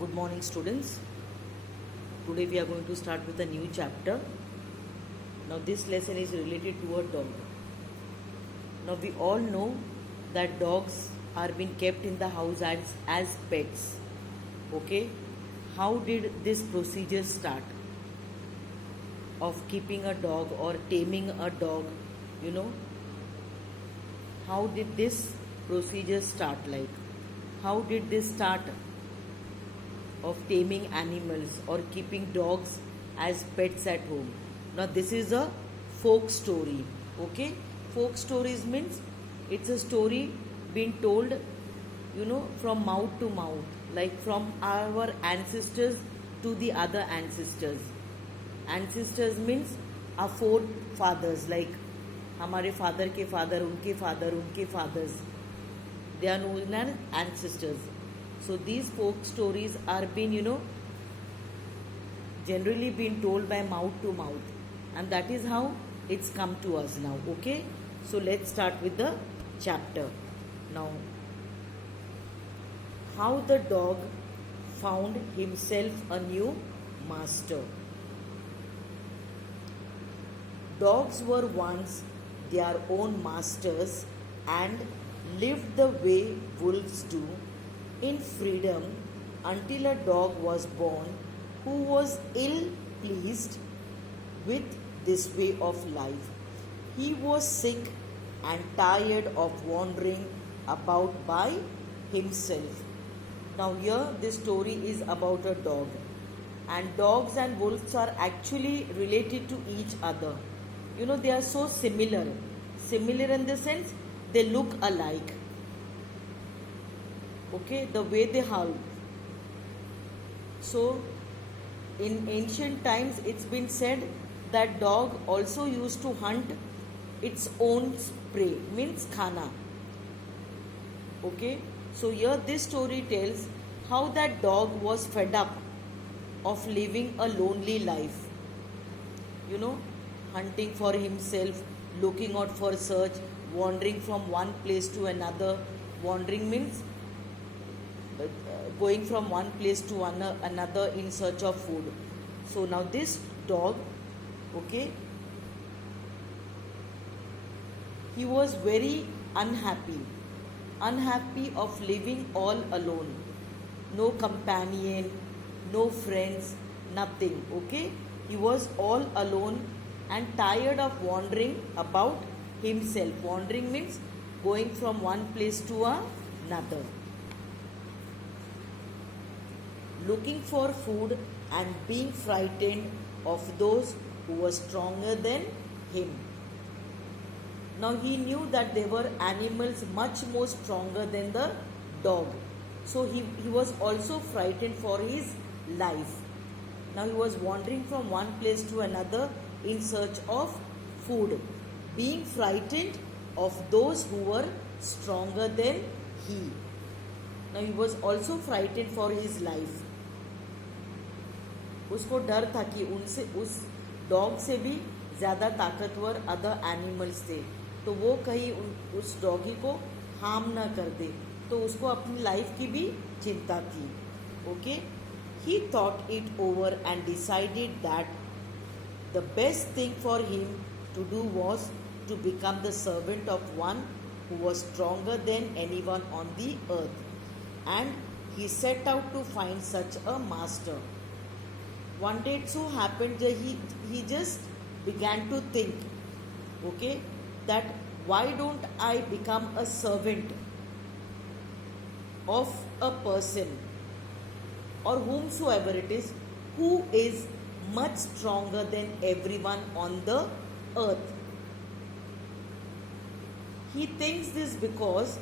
Good morning, students. Today we are going to start with a new chapter. Now, this lesson is related to a dog. Now, we all know that dogs are being kept in the house as pets. Okay? How did this procedure start of keeping a dog or taming a dog? You know, how did this procedure start? Like, how did this start of taming animals or keeping dogs as pets at home? Now, this is a folk story. Okay, folk stories means it's a story being told, from mouth to mouth, like from our ancestors to the other ancestors. Ancestors means our forefathers, like हमारे father के father, उनके fathers. They are known as ancestors. So these folk stories are being, generally being told by mouth to mouth, and that is how it's come to us now. Okay, so let's start with the chapter. Now, how the dog found himself a new master. Dogs were once their own masters and lived the way wolves do, in freedom, until a dog was born who was ill pleased with this way of life. He was sick and tired of wandering about by himself. Now, here this story is about a dog, and dogs and wolves are actually related to each other. They are so similar. Similar in the sense they look alike. Okay, the way they howl. So, in ancient times, it's been said that dog also used to hunt its own prey, means khana. Okay, so here this story tells how that dog was fed up of living a lonely life. Hunting for himself, looking out for search, wandering from one place to another. Wandering means going from one place to another in search of food. So now this dog, okay, he was very unhappy of living all alone. No companion, no friends, nothing. Okay, he was all alone and tired of wandering about himself. Wandering means going from one place to another, looking for food and being frightened of those who were stronger than him. Now he knew that there were animals much more stronger than the dog. So he was also frightened for his life. Now he was wandering from one place to another in search of food, being frightened of those who were stronger than he. Now he was also frightened for his life. उसको डर था कि उनसे, उस dog से भी ज़्यादा ताकतवर अदर एनिमल्स थे, तो वो कहीं उस डॉगी को हार्म ना कर दे, तो उसको अपनी लाइफ की भी चिंता थी. Okay, he thought it over and decided that the best thing for him to do was to become the servant of one who was stronger than anyone on the earth, and he set out to find such a master. One day it so happened that he just began to think, okay, that why don't I become a servant of a person or whomsoever it is who is much stronger than everyone on the earth. He thinks this because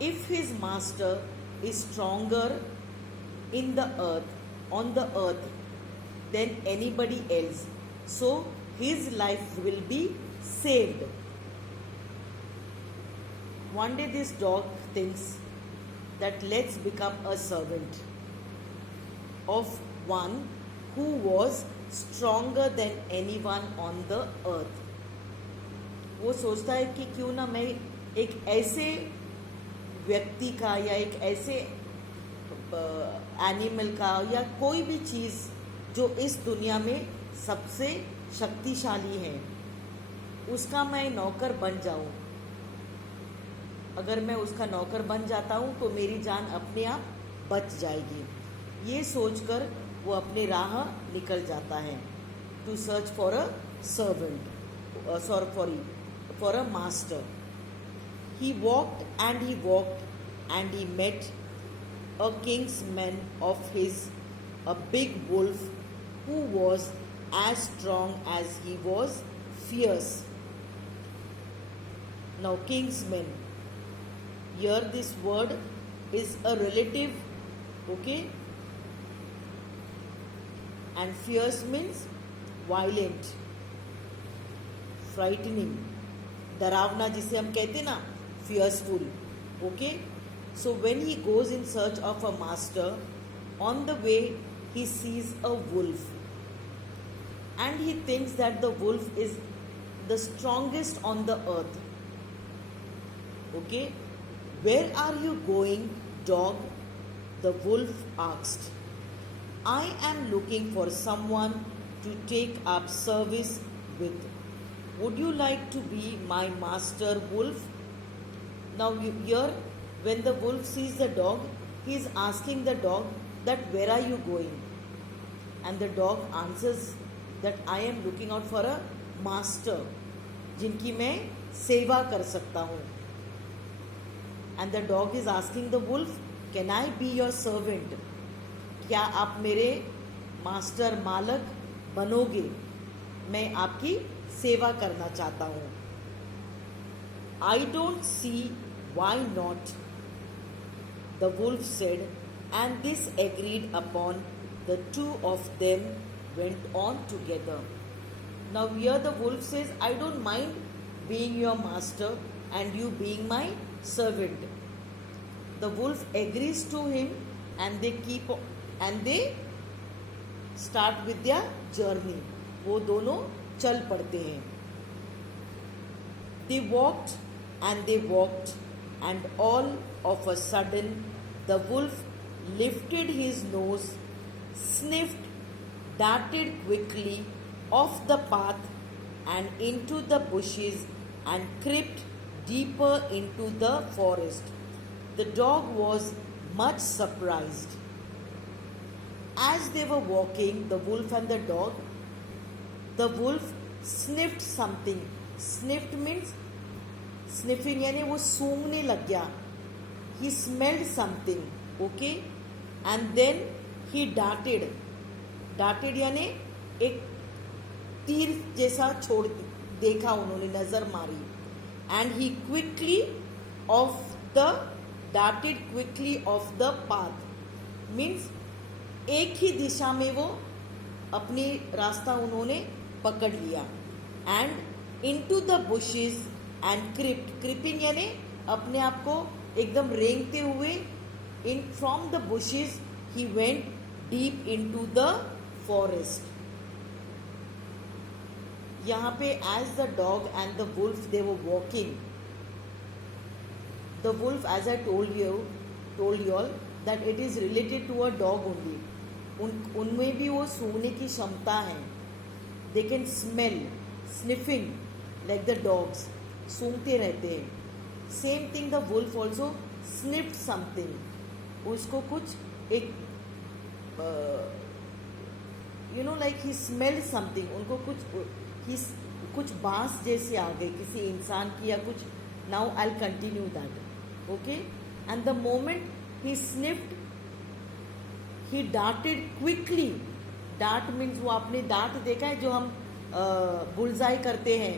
if his master is stronger in the earth, on the earth, than anybody else, so his life will be saved. One day this dog thinks that let's become a servant of one who was stronger than anyone on the earth. वो सोचता है कि क्यों ना मैं एक ऐसे व्यक्ति का या एक ऐसे एनिमल का या कोई भी चीज़ जो इस दुनिया में सबसे शक्तिशाली है, उसका मैं नौकर बन जाऊं, अगर मैं उसका नौकर बन जाता हूं तो मेरी जान अपने आप बच जाएगी। ये सोचकर वो अपने राह निकल जाता है। To search for a servant, for a master. He walked and he met a king's man of his, a big wolf who was as strong as he was fierce. Now, king's man. Here, this word is a relative, okay? And fierce means violent, frightening, डरावना जिसे हम कहते ना, fearful, okay? So when he goes in search of a master, on the way he sees a wolf and he thinks that the wolf is the strongest on the earth. Okay? Where are you going, dog? The wolf asked. I am looking for someone to take up service with. Would you like to be my master, wolf? Now here, when the wolf sees the dog, he is asking the dog that where are you going? And the dog answers that I am looking out for a master, जिनकी मैं सेवा कर सकता हूँ. And the dog is asking the wolf, can I be your servant? क्या आप मेरे master मालक बनोगे? मैं आपकी सेवा करना चाहता हूँ. I don't see why not, the wolf said, and this agreed upon. The two of them went on together. Now here the wolf says, I don't mind being your master and you being my servant. The wolf agrees to him and they start with their journey. वो दोनों चल पड़ते हैं. They walked and all of a sudden the wolf lifted his nose, sniffed, darted quickly off the path and into the bushes and crept deeper into the forest. The dog was much surprised. As they were walking, the wolf and the dog, the wolf sniffed something. Sniffed means sniffing, यानी वो सूंघने लग गया. He smelled something, okay. And then he darted यानी एक तीर जैसा छोड़ देखा उन्होंने, नजर मारी. And he darted quickly off the path means एक ही दिशा में वो अपनी रास्ता उन्होंने पकड़ लिया. And into the bushes and creeping यानी अपने आप को एकदम रेंगते हुए. In from the bushes he went deep into the forest. यहाँ पे as the dog and the wolf they were walking, the wolf as I told you all that it is related to a dog only. उनमें भी वो सूंघने की क्षमता है. They can smell, sniffing like the dogs, सूंघते रहते हैं. Same thing the wolf also sniffed something. उसको कुछ एक लाइक ही स्मेल्ड समथिंग. उनको कुछ बांस जैसे आ गए किसी इंसान की या कुछ. Now I will continue that, okay. And the moment he sniffed he darted quickly. Dart means वो आपने डार्ट देखा है जो हम बुलजाई करते हैं,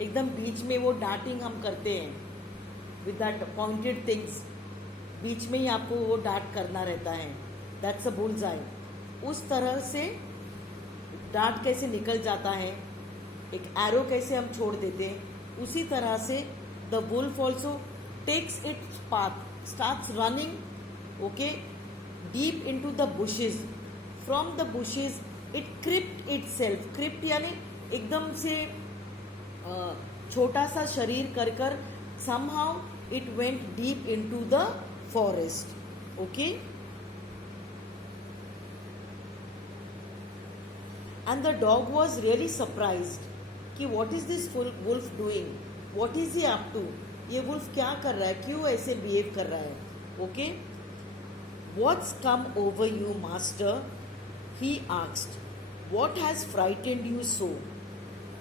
एकदम बीच में वो डार्टिंग हम करते हैं विद दैट पॉइंटेड थिंग्स. बीच में ही आपको वो डार्ट करना रहता है, दैट्स अ बुलजाई. उस तरह से डार्ट कैसे निकल जाता है, एक एरो कैसे हम छोड़ देते हैं, उसी तरह से the wolf also takes its path, starts running, okay, deep into the bushes. From the bushes it crept itself. Crept यानी एकदम से छोटा सा शरीर कर somehow it went deep into the forest, okay. And the dog was really surprised कि what is this wolf doing? What is he up to? ये wolf क्या कर रहा है? क्यों ऐसे behave कर रहा है? Okay? What's come over you, master? He asked. What has frightened you so?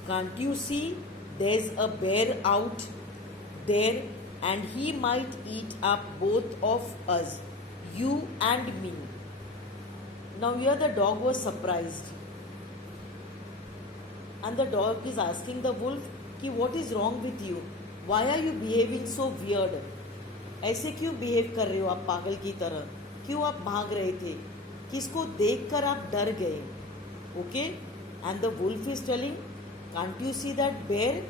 Can't you see there's a bear out there and he might eat up both of us, you and me? Now here the dog was surprised. And the dog is asking the wolf कि what is wrong with you? Why are you behaving so weird? ऐसे क्यों behave कर रहे हो आप पागल की तरह? क्यों आप भाग रहे थे? किसको देखकर आप डर गए? Okay? And the wolf is telling, can't you see that bear?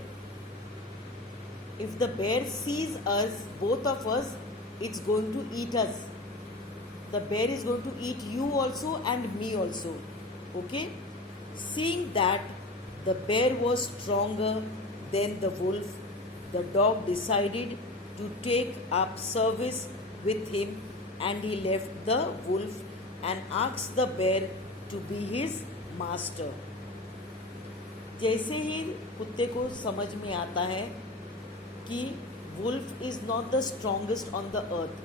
If the bear sees us, both of us, it's going to eat us. The bear is going to eat you also and me also. Okay? Seeing that the bear was stronger than the wolf, the dog decided to take up service with him, and he left the wolf and asked the bear to be his master. जैसे ही कुत्ते को समझ में आता है कि wolf is not the strongest on the earth,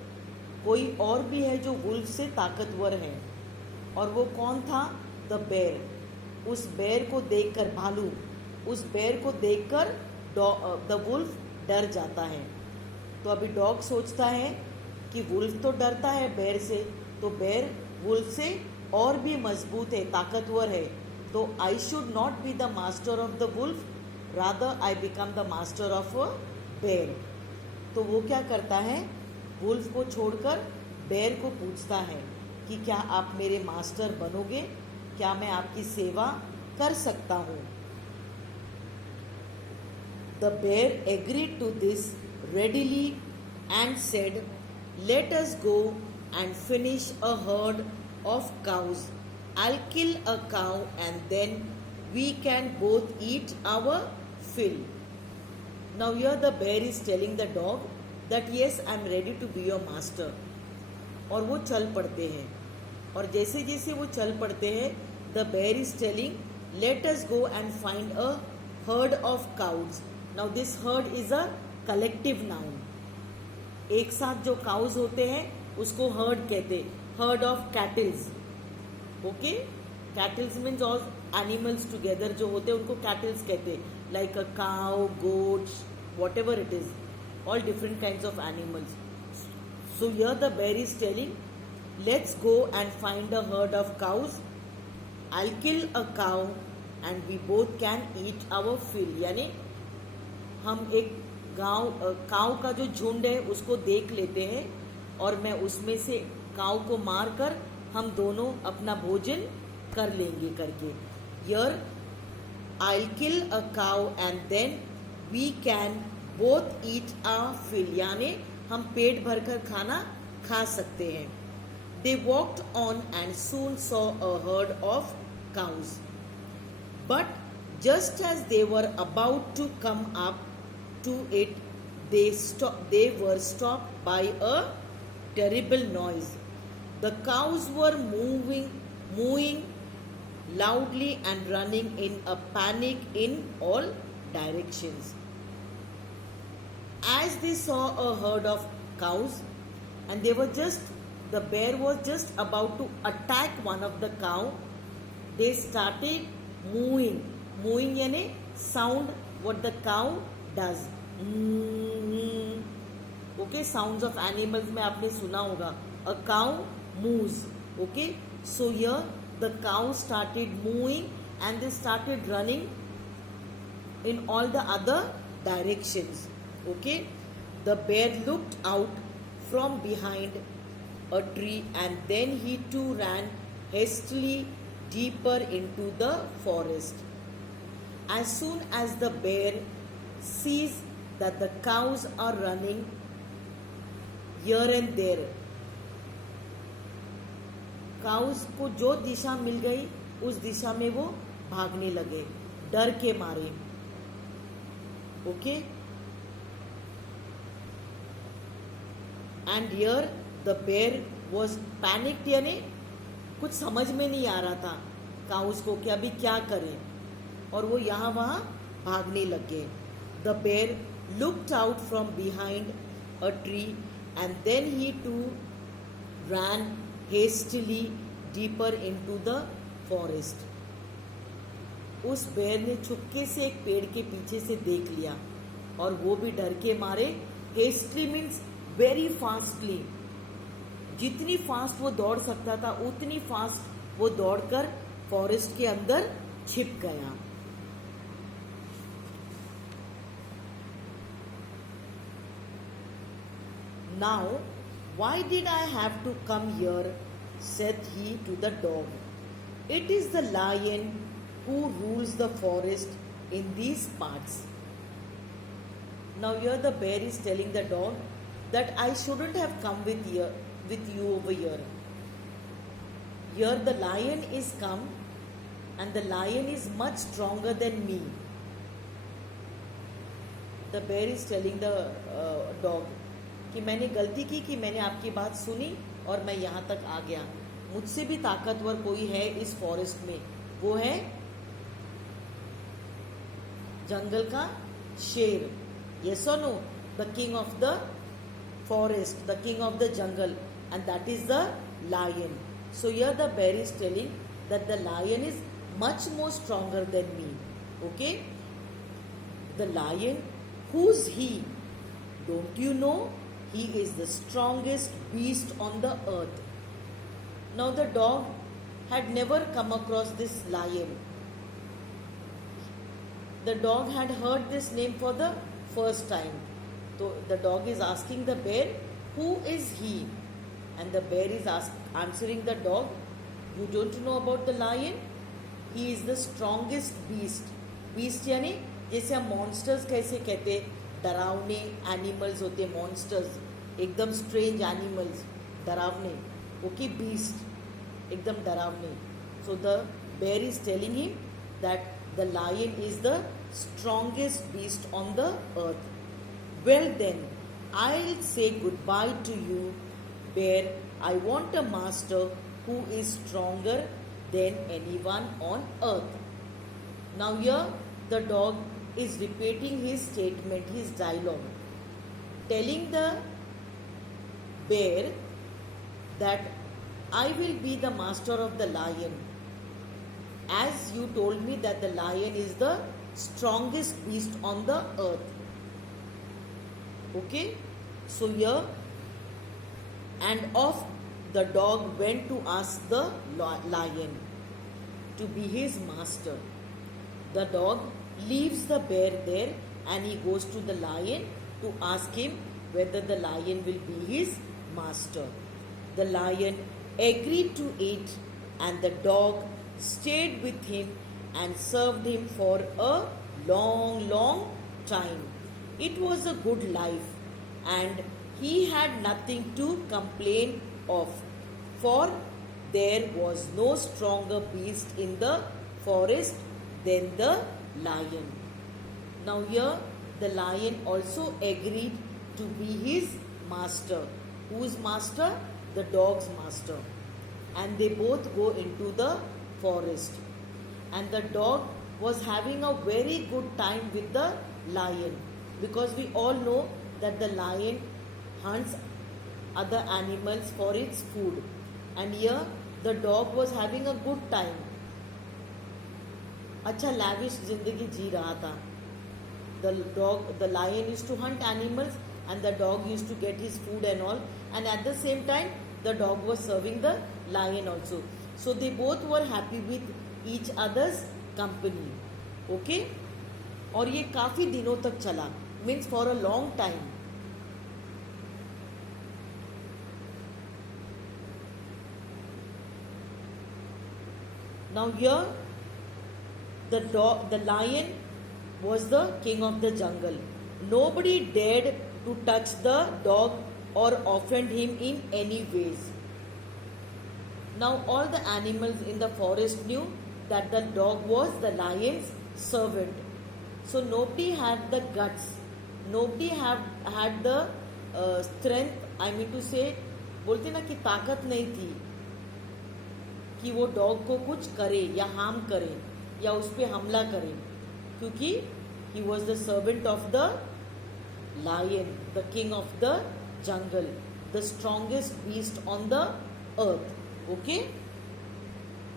कोई और भी है जो वुल्फ से ताकतवर है, और वो कौन था? द बेर. उस बेर को देखकर, भालू, उस बेर को देखकर द वुल्फ डर जाता है. तो अभी डॉग सोचता है कि वुल्फ तो डरता है बेर से, तो बेर वुल्फ से और भी मजबूत है, ताकतवर है, तो I should not be the master of the wolf, rather I become the master of a bear. तो वो क्या करता है? वुल्फ को छोड़कर बेर को पूछता है कि क्या आप मेरे मास्टर बनोगे? क्या मैं आपकी सेवा कर सकता हूँ? The bear agreed to this readily and said, let us go and finish a herd of cows. I'll kill a cow and then we can both eat our fill. Now here the bear is telling the dog that yes, I'm ready to be your master. और वो चल पड़ते हैं, और जैसे जैसे वो चल पड़ते हैं, the bear is telling, let us go and find a herd of cows. Now this herd is a collective noun. एक साथ जो काउज होते हैं उसको हर्ड कहते हैं, herd of cattles. Okay, cattles means all animals together जो होते हैं उनको कैटल्स कहते हैं, like a cow, goats, whatever it is, all different kinds of animals. So here the bear is telling, let's go and find a herd of cows, I kill a cow and we both can eat our fill. यानी हम एक काऊ का जो झुंड है उसको देख लेते हैं, और मैं उसमें से काऊ को मारकर हम दोनों अपना भोजन कर लेंगे करके. Here I kill a cow and then we can both eat a fill. यानी हम पेट भरकर खाना खा सकते हैं. They walked on and soon saw a herd of cows, but just as they were about to come up to it, they were stopped by a terrible noise. The cows were mooing loudly and running in a panic in all directions. As they saw a herd of cows, and the bear was just about to attack one of the cow, they started mooing. Mooing यानी sound what the cow does. Okay, sounds of animals में आपने सुना होगा. A cow moves. Okay, so here the cow started mooing and they started running in all the other directions. Okay, the bear looked out from behind a tree and then he too ran hastily deeper into the forest. As soon as the bear sees that the cows are running here and there, cows को जो दिशा मिल गई उस दिशा में वो भागने लगे डर के मारे. Okay, and here the bear was panicked. यानी कुछ समझ में नहीं आ रहा था, काउस को कि अभी क्या करें, और वो यहाँ वहाँ भागने लग गए. The bear looked out from behind a tree and then he too ran hastily deeper into the forest. उस बेर ने चुपके से एक पेड़ के पीछे से देख लिया और वो भी डर के मारे. Hastily means very fastly. जितनी फास्ट वो दौड़ सकता था उतनी फास्ट वो दौड़कर फॉरेस्ट के अंदर छिप गया. Now, why did I have to come here? Said he to the dog. It is the lion who rules the forest in these parts. Now here the bear is telling the dog that I shouldn't have come with you over here. Here the lion is come and the lion is much stronger than me. The bear is telling the dog कि मैंने गलती की कि मैंने आपकी बात सुनी और मैं यहाँ तक आ गया. मुझसे भी ताकतवर कोई है इस फॉरेस्ट में, वो है जंगल का शेर. Yes or no? The king of the forest, the king of the jungle, and that is the lion. So here the bear is telling that the lion is much more stronger than me. Okay? The lion, who's he? Don't you know? He is the strongest beast on the earth. Now the dog had never come across this lion. The dog had heard this name for the first time. So the dog is asking the bear, who is he? And the bear is answering the dog, you don't know about the lion? He is the strongest beast. Beast यानी जैसे हम monsters कैसे कहते, डरावने animals होते, monsters, एकदम strange animals, डरावने, okay, beast, एकदम डरावने. So the bear is telling him that the lion is the strongest beast on the earth. Well then I will say goodbye to you bear. I want a master who is stronger than anyone on earth. Now here the dog is repeating his statement, his dialogue, telling the bear that I will be the master of the lion, as you told me that the lion is the strongest beast on the earth. Okay, so here, and off the dog went to ask the lion to be his master. The dog leaves the bear there and he goes to the lion to ask him whether the lion will be his master. The lion agreed to it and the dog stayed with him and served him for a long time. It was a good life and he had nothing to complain of, for there was no stronger beast in the forest than the lion. Now here the lion also agreed to be his master. Whose master? The dog's master. And they both go into the forest. And the dog was having a very good time with the lion, because we all know that the lion hunts other animals for its food. And here the dog was having a good time. अच्छा lavish जिंदगी जी रहा था. The lion used to hunt animals and the dog used to get his food and all, and at the same time the dog was serving the lion also. So they both were happy with each other's company. Okay? और ये काफी दिनों तक चला, means for a long time. Now here the lion was the king of the jungle. Nobody dared to touch the dog or offend him in any ways. Now all the animals in the forest knew that the dog was the lion's servant. So nobody had the guts, nobody had the strength, I mean to say, बोलते ना कि ताकत नहीं थी कि वो dog को कुछ करे या हार्म करे या उस पर हमला करे, क्योंकि he was the servant of the lion, the king of the jungle, the strongest beast on the earth. Okay,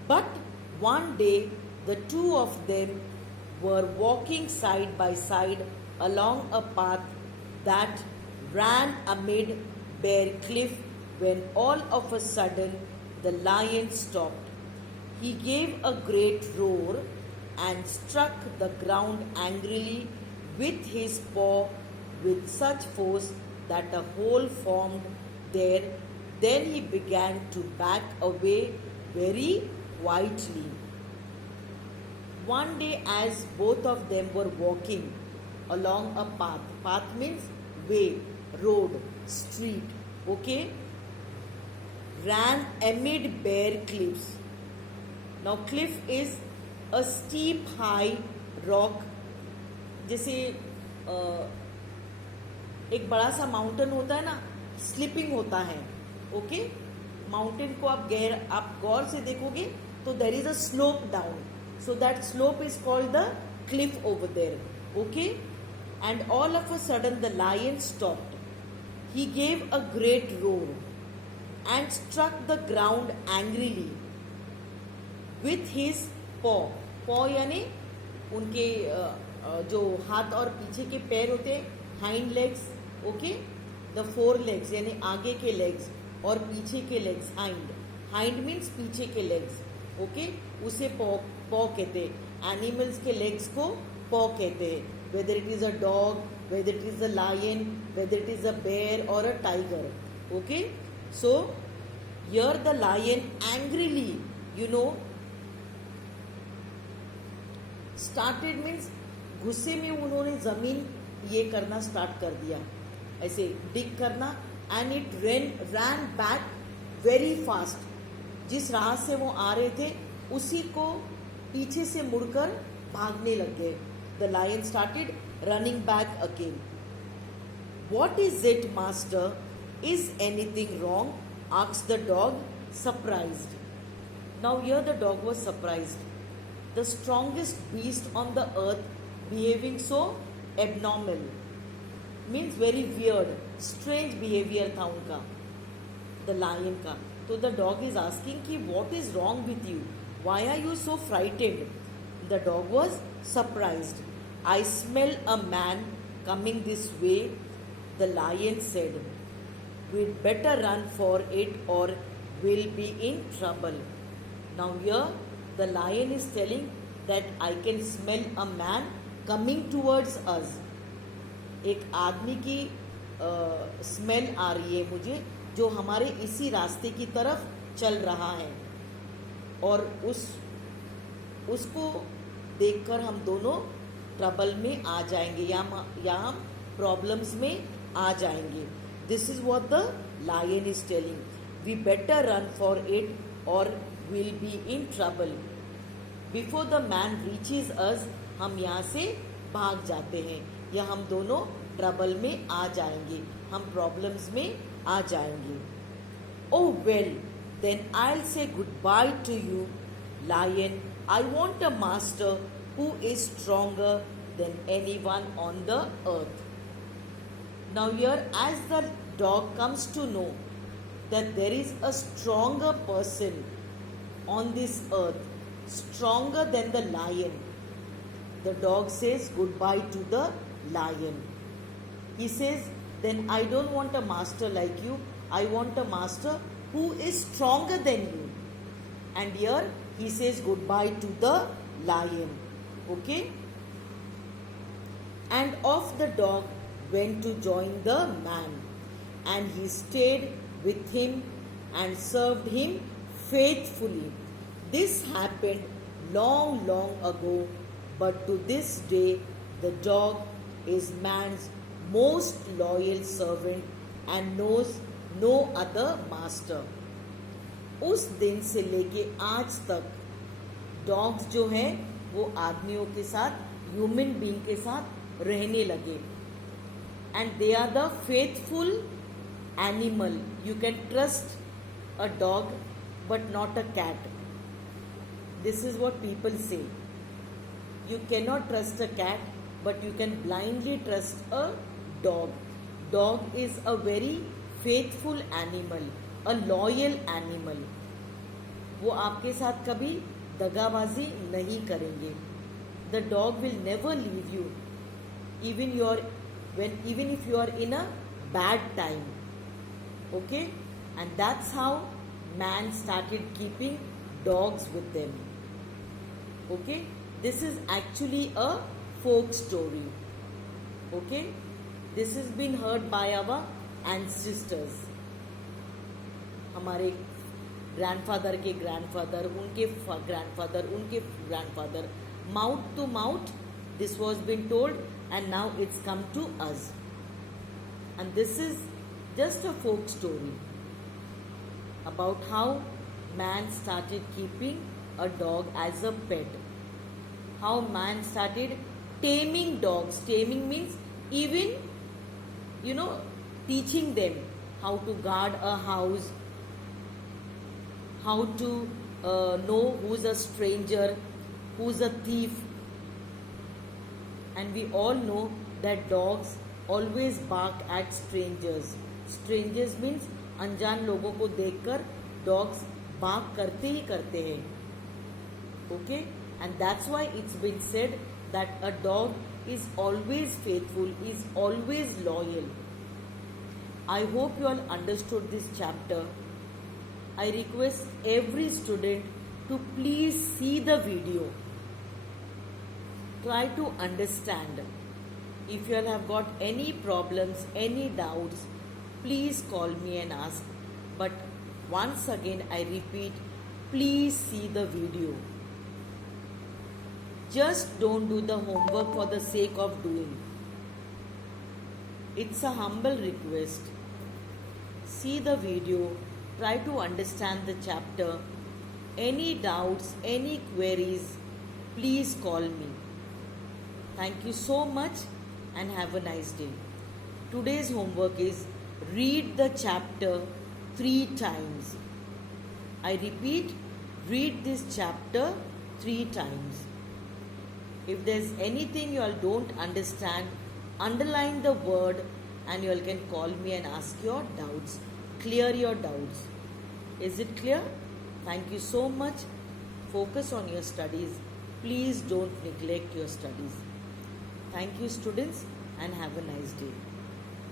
but one day the two of them were walking side by side along a path that ran amid bare cliff when all of a sudden the lion stopped. He gave a great roar and struck the ground angrily with his paw with such force that a hole formed there. Then he began to back away very quietly. One day, as both of them were walking along a path, path means way, road, street, okay, ran amid bare cliffs. Now, cliff is a steep, high rock. जैसे एक बड़ा सा mountain होता है ना, slipping होता है. Okay, mountain को आप गौर से देखोगे तो there is a slope down. So that slope is called the cliff over there. Okay? And all of a sudden the lion stopped. He gave a great roar and struck the ground angrily with his paw. Paw यानी उनके जो हाथ और पीछे के पैर होते हैं, hind legs. Okay? The four legs यानी आगे के legs और पीछे के legs, hind. Hind means पीछे के legs. Okay? उसे paw कहते हैं. एनिमल्स के लेग्स को पॉ कहते हैं. Whether it is a dog, whether it is a lion, whether it is a bear और a tiger. Okay, so here the lion angrily, you know, started means गुस्से में उन्होंने जमीन ये करना स्टार्ट कर दिया, ऐसे डिग करना. And it ran back very fast. जिस राह से वो आ रहे थे उसी को पीछे से मुड़कर भागने लग गए. The lion started running back again. What is it master, is anything wrong, asked the dog surprised. Now here the dog was surprised. The strongest beast on the earth behaving so abnormal, means very weird, strange behaviour था उनका, the lion का. तो the dog is asking कि what is wrong with you, why are you so frightened? The dog was surprised. I smell a man coming this way, the lion said. We'd better run for it or we'll be in trouble. Now here the lion is telling that I can smell a man coming towards us. एक आदमी की smell आ रही है मुझे, जो हमारे इसी रास्ते की तरफ चल रहा है, और उसको देखकर हम दोनों ट्रबल में आ जाएंगे या हम प्रॉब्लम्स में आ जाएंगे. This is what the lion is telling. We better run for it और will be in trouble. Before the man reaches us, हम यहाँ से भाग जाते हैं या हम दोनों ट्रबल में आ जाएंगे, हम प्रॉब्लम्स में आ जाएंगे. ओह well, then I'll say goodbye to you, lion. I want a master who is stronger than anyone on the earth. Now here, as the dog comes to know that there is a stronger person on this earth, stronger than the lion, the dog says goodbye to the lion. He says, then I don't want a master like you. I want a master who is stronger than you. And here he says goodbye to the lion. Okay? And off the dog went to join the man, and he stayed with him and served him faithfully. This happened long, long ago, but to this day the dog is man's most loyal servant and knows no other master. उस दिन से लेके आज तक dogs जो हैं वो आदमियों के साथ, ह्यूमन बीइंग के साथ रहने लगे. And they are the faithful animal. You can trust a dog but not a cat. this is what people say. You cannot trust a cat, but you can blindly trust a dog. Dog is a very faithful animal, a loyal animal. वो आपके साथ कभी दगाबाजी नहीं करेंगे. The dog will never leave you, even if you are in a bad time. Okay, and that's how man started keeping dogs with them. Okay, this is actually a folk story. Okay, this has been heard by our ancestors. हमारे grandfather के grandfather, उनके grandfather, उनके grandfather, mouth to mouth this was been told, and now it's come to us. And this is just a folk story about how man started keeping a dog as a pet, how man started taming dogs. Taming means even teaching them how to guard a house, how to know who's a stranger, who's a thief. And we all know that dogs always bark at strangers. Strangers means अनजान लोगों को देखकर dogs bark करते ही करते हैं. Okay, and that's why it's been said that a dog is always faithful, is always loyal. I hope you all understood this chapter. I request every student to please see the video. Try to understand. If you all have got any problems, any doubts, please call me and ask. But once again I repeat, please see the video. Just don't do the homework for the sake of doing. It's a humble request. See the video, try to understand the chapter. Any doubts, any queries, please call me. Thank you so much and have a nice day. Today's homework is read the chapter 3 times. I repeat, read this chapter 3 times. If there's anything you all don't understand, underline the word and you all can call me and ask your doubts. Clear your doubts. Is it clear? Thank you so much. Focus on your studies. Please don't neglect your studies. Thank you, students, and have a nice day.